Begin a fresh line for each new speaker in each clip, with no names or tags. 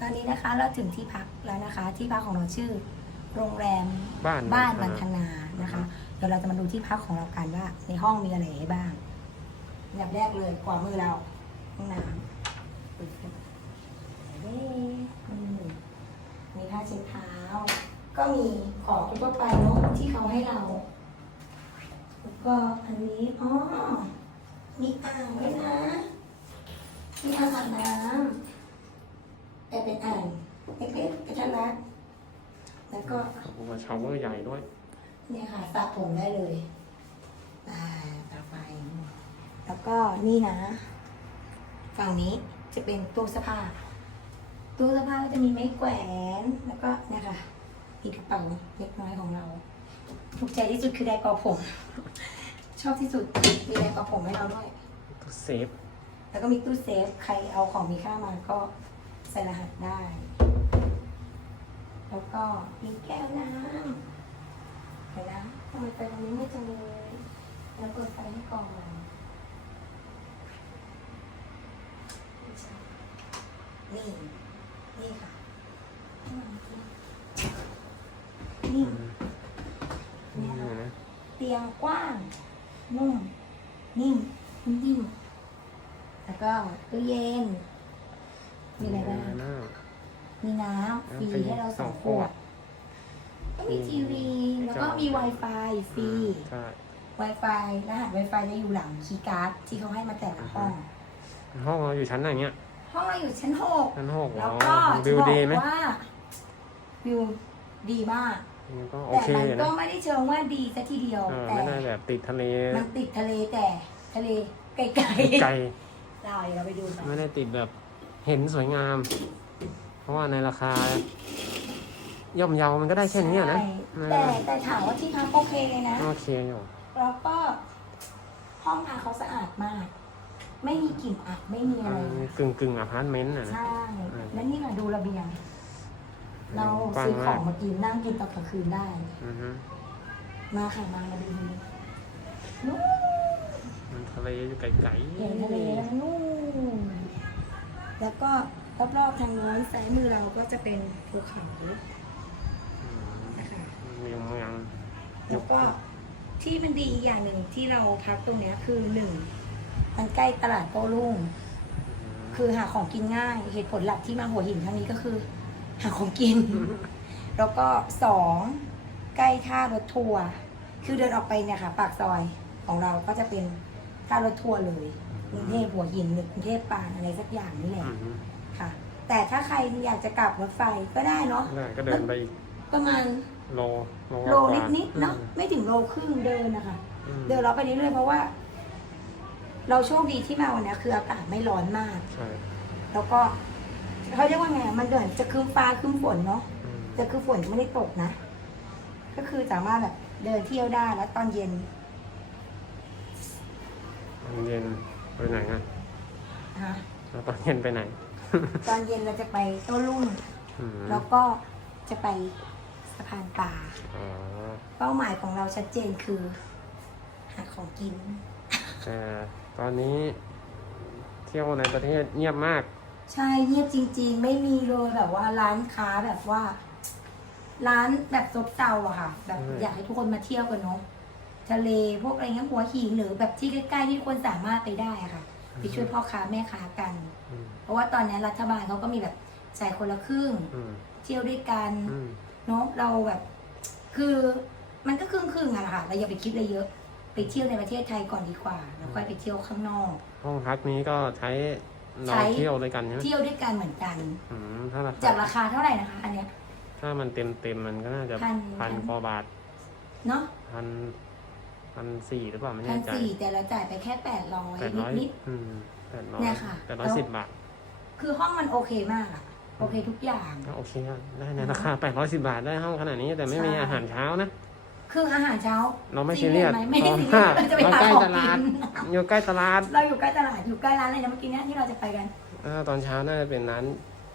ตอนนี้นะคะเราถึงที่พักแล้วนะคะ ที่พักของเราชื่อ โรงแรม
บ้าน
บ้าน
บั
บั
น
น
ท
ท
นา
นานะคะ เดี๋ยวเราจะมาดูที่พักของเรากันว่า ในห้องมีอะไรให้บ้างอันดับแรกเลยขวามือเราห้องน้ำปิดขึ้นนี่มีผ้าเช็ดเท้า ก็มีของทั่วไปเนาะที่เขาให้เราแล้วก็อันนี้อ๋อมีอ่างด้วยนะมีอ่างอาบน้ำแต่เป็นอ่างเล็กๆกระทัดรัดแล้วก็
โอ้ ชาวเวอร์ใหญ่ด้วย
เนี่ยค่ะสระผมได้เลย อ่าต่อไป แล้วก็นี่นะ ฝั่งนี้จะเป็นตู้เสื้อผ้า ตู้เสื้อผ้าก็จะมีไม้แขวน แล้วก็เนี่ยค่ะมีกระเป๋าเล็กน้อยของเรา ถูกใจที่สุดคือไดร์เป่าผม ชอบที่สุดมีไดร์เป่าผมให้เราด้วย
ตู้เซฟ
แล้วก็มีตู้เซฟ ใครเอาของมีค่ามาก็ใส่รหัสได้ แล้วก็มีแก้วน้ำเห็นนะทำไมไปตรงนี้ไม่จังเลยแล้วเปิดไฟให้ก่อนนี่ นี่ค่ะ นี่
นี่นะ
เตียงกว้างนุ่มนิ่มนิ่มแล้วก็ตู้เย็น มีอะไรบ้าง
หน้า
มีน้ำฟรี
น้ำฟรี
ให้เราสอง
สอง
ข
ข
ว
ว
ด
ด
ก็มีทีวี แล้วก็มี Wi-Fi ฟรี
ใช่
Wi-Fi รหัส Wi-Fi จะอยู่หลังคีย์การ์ดที่เขาให้มาแต่ละห้อง
ห้องเราอยู่ชั้นไหนเนี่ย
ห้องเราอยู่ชั้นหก
ชั้นหกเหร
แล้
อ
วก็จะ
วิว
บอก
ดีไหม
ว่าวิวดีมาก
มันก็โอ
แต่
เค
มัน
อยู่
ก็
นะ
ไม่ได้เชิงว่าดีซะทีเดียว
เออ
แต่
ไม่ได้แบบติดทะเล
มันติดทะเลแต่ทะเลไกล
ไกล
ๆเราเดี๋ยวเราไปดูกัน
ไม่ได้ติดแบบเห็นสวยงามเพ ราะว่าในราคา ย่อมเยามันก็ได้แค่นี้อะนะ
ใช่แต่แต่ถามว่าที่พักโอเคเลยนะ
โอเคอยู่
แล้วก็ ห้องพักเขาสะอาดมาก ไม่มีกลิ่นอับไม่มีอะไร
กึ่งกึ่งอพาร์ตเมนต์อะนะ
ใช่
อืม
แล้วนี่ค่ะดูระเบียง เรา
กว้าง
ซื้อข
มา
อกงมากินนั่งกินตอนกลางคืนได้
อือฮึ
มาค่ะมามาดูนู่น
มันทะเลอยู่ไกลๆ
เห็นทะเลแล้วนู่นแล้วก็ รอบๆทางโน้นซ้ายมือเราก็จะเป็นภูเขา
อืม
นะคะ
เมืองเมือง
แล้วก็ที่มันดีอีกอย่างหนึ่งที่เราพักตรงเนี้ยคือหนึ่งมันใกล้ตลาดโต้รุ่ง คือหาของกินง่าย เหตุผลหลักที่มาหัวหินครั้งนี้ก็คือ หาของกิน แล้วก็สองใกล้ท่ารถทัวร์คือเดินออกไปเนี่ยค่ะ ปากซอยของเราก็จะเป็นท่ารถทัวร์เลยกรุงเทพหัวหินหรือกรุงเทพปานอะไรสักอย่างนี่แหละ
อือฮึ
ค่ะ แต่ถ้าใครอยากจะกลับรถไฟก็ได้เนาะ
ได้ก็เดินไปอีก
ประมาณ
โลโล
โล
กว่า
นิดๆเนาะไม่ถึงโลครึ่งเดินนะคะ
อืม
เดินเราไปเรื่อยๆเพราะว่า เราโชคดีที่มาวันเนี้ยคืออากาศไม่ร้อนมาก
ใช่
แล้วก็เขาเรียกว่าไงมันเดินจะคืมฟ้าคืมฝนเนาะ
อืม
แต่คือฝนไม่ได้ตกนะ ก็คือสามารถแบบเดินเที่ยวได้แล้วตอนเย็น
ตอนเย็นไปไหนอะ
นะคะ
แล้วตอนเย็นไปไหน
ตอนเย็นเราจะไปโต้รุ่ง
อืม
แล้วก็จะไปสะพานปลา
อ๋อ
เป้าหมายของเราชัดเจนคือ หาของกิน
แต่ตอนนี้เที่ยวในประเทศเงียบมาก
ใช่เงียบจริง ๆ ไม่มีเลยแบบว่าร้านค้าแบบว่า ร้านแบบซบเซาอะค่ะ แบบ
อืม
อยากให้ทุกคนมาเที่ยวกันเนาะทะเลพวกอะไรเงี้ยหัวหินหรือแบบที่ใกล้ๆที่ทุกคนสามารถไปได้อะค่ะ ไปช่วยพ่อค้าแม่ค้ากัน
อืม
เพราะว่าตอนนี้รัฐบาลเขาก็มีแบบจ่ายคนละครึ่ง
อืม
เที่ยวด้วยกัน
อืม
เนาะเราแบบ คือมันก็ครึ่งครึ่งๆอะค่ะเราอย่าไปคิดอะไรเยอะ ไปเที่ยวในประเทศไทยก่อนดีกว่า แล้วค่อยไปเที่ยวข้างนอก
ห้องพักนี้ก็ใช้เรา
ใช้
เที่ยวด้วยกันใช่ไหม
เที่ยวด้วยกันเหมือนกัน
อืมถ้ารา
จาก
คา
ราคาเท่าไหร่นะคะ อันเนี้ย
ถ้ามันเต็มเต็มๆมันก็น่าจะ
พัน
พันกว่าบาท
เนาะ
พัน พันสี่หรือเปล่าไม่
พั
แน่
น
ใจ
สี่แต่เราจ่ายไปแค่แปดร้อย
แปดร้อย
นิด
อืมแปดร้อย
เนี่ยค่ะ
แปดร้อยสิบบาท
ๆคือห้องมันโอเคมากอะโอเคทุกอย่าง
ก็โอเคอะได้ในราคาแปดร้อยสิบบาทได้ห้องขนาดนี้แต่ไม่มี
ใช่
อาหารเช้านะ
คืออาหารเช้า
เราไม่ซีเรียส
ไหมไม่ได้ซี
เพ
เรีย
ราะ
สเราจะไป
ว่า
หา
ใกล้
ของ
ตลาด
กิน
อยู่ใกล้ตลาด
เราอยู่ใกล้ตลาดอยู่ใกล้ร้านอะไรนะเมื่อกี้เนี้ที่เราจะไปกัน
เออตอนเช้าน่าจะเป็นร้าน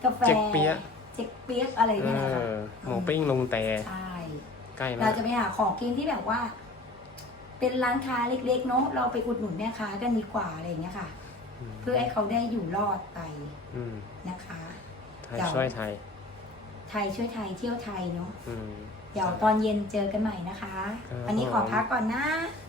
กาแฟ
เจ๊กเปี๊ยะ
เจ๊กเปี๊ยะอะไร
เอ
เนี่ยนะคะ
อหมูปิ้งลงแต่
ใช่
ใกล้
เรา
มาก
จะไปหาของกินที่แบบว่า เป็นร้านค้าเล็กๆเนาะเราไปอุดหนุนแม่ค้ากันดีกว่าอะไรอย่างเงี้ยค่ะ
อืม
เพื่อให้เขาได้อยู่รอดไป
อืม
นะคะ
ใช่ย
เดี๋ยว
ช่วยไทย
ไทยช่วยไทยเที่ยวไทยเนาะ
อืม
เดี๋ยวตอนเย็นเจอกันใหม่นะคะ
ครับ
วันนี้ขอพักก่อนนะ
ค